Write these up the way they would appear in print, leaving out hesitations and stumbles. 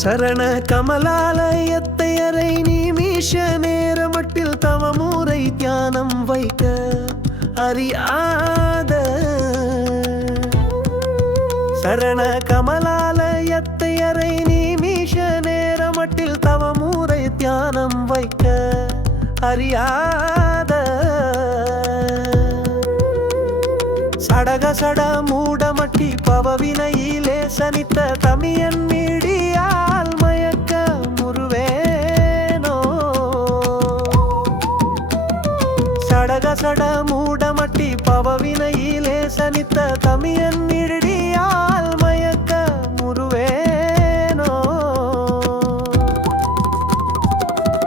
சரண கமலாலயத்தையரை நிமிஷ நேரமட்டில் தவமூரை தியானம் வைக்க அறியாத சரண கமலாலயத்தையரை நிமிஷ நேரமட்டில் தவமூரை தியானம் வைக்க அறியாத சடக சட மூடமட்டி பவவினையிலே சனித்த தமியன் மீடியால் மயக்க முருவேனோ சடக சட மூடமட்டி பவவினையிலே சனித்த தமியன் மீடியால் மயக்க முருவேனோ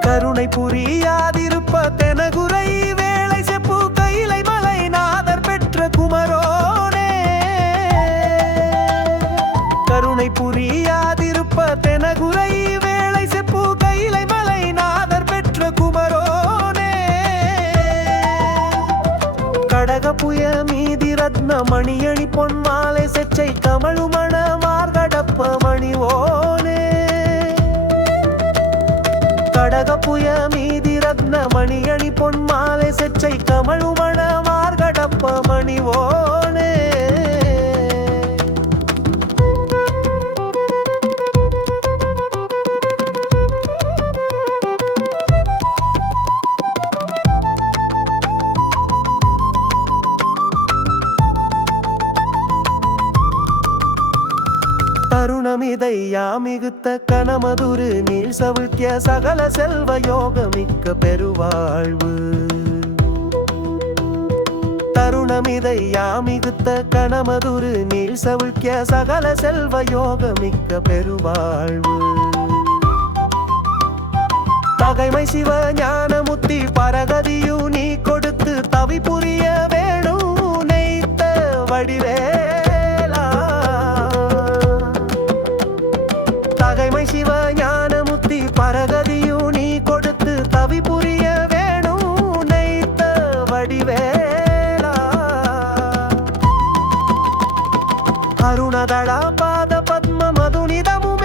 கருணை புரியாதிருப்ப தெனகுரை வேளை செப்பு கைலை மலை நாதர் பெற்ற குமரோனே கருணை புரியாதிருப்ப தெனகுரை வேளை செப்பு கைலை மலை நாதர் பெற்ற குமரோனே கடக புய மீதி ரத்ன மணியணி பொன்மாலை செச்சை கமழுமண மார்கடப்ப மணிவோனே கடக புய மீதி ரத்ன மணியணி பொன்மாலை செச்சை கமழுமண மார்கடப்ப மணிவோனே தருணமிதை யாமிகுத்த கனமதுரு நீள் சவிழ்த்திய சகல செல்வ யோகமிக்க பெருவாழ்வு தருணமிதை யாமிகுத்த கனமதுரு நீள் சவிழ்த்திய சகல செல்வ யோகமிக்க பெருவாழ்வு தகைமை சிவ ஞானமுத்தி பரகதியு நீ கொடுத்து தவி புரிய வேணும் நெய்த்த வடிவே தகைமை சிவ ஞானமுத்தி பரகதியு நீ கொடுத்து தவி புரிய வேணும் நெய்த்த வடிவேலா அருணதள பாத பத்ம மதுனிதமுமே